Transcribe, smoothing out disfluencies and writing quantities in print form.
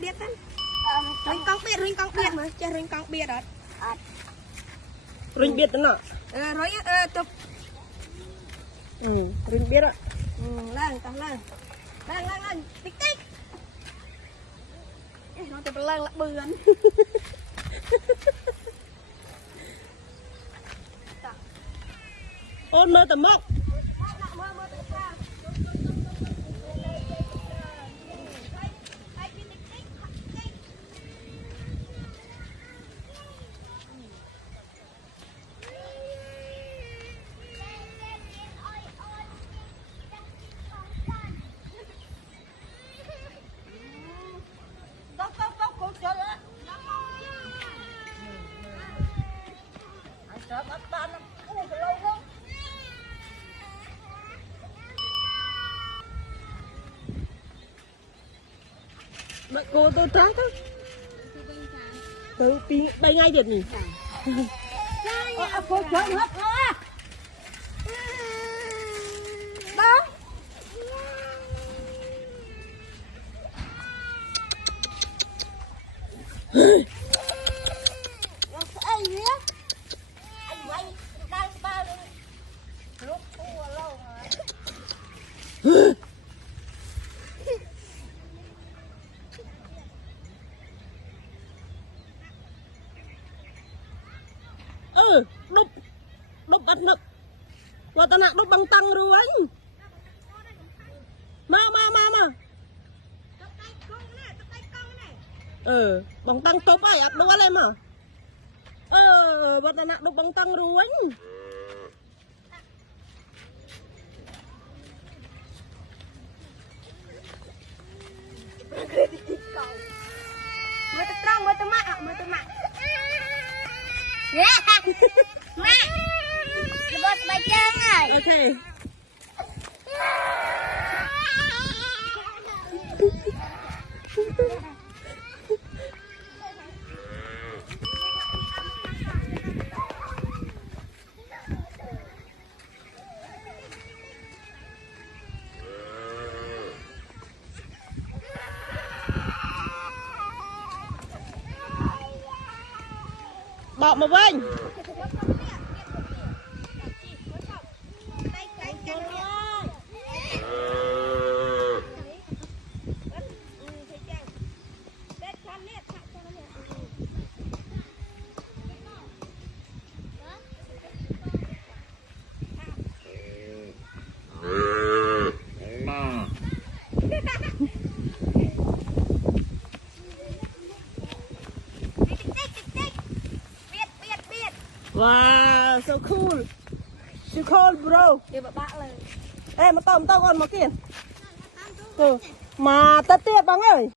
biết đấy ring con biết mà chơi ring con biết rồi ring biết đó rồi chụp ring biết ạ lên tích tích nó chụp lên là bươn ôn mơ tầm mốc cô tôi trát á từ bay ngay được nhỉ cô chơi hết đó đúc bắt nực và ta nặng đúc băng tăng rồi anh mà băng tăng tốt ai ạ đua lên mà và ta nặng đúc băng tăng rồi anh mới tới mạ mẹ bớt bài chân này ok bọ mà vinh wow, so cool. So cool, bro. đi bà bác lên Ê, mà tao còn mà kìa. Mà tất tiết băng ơi.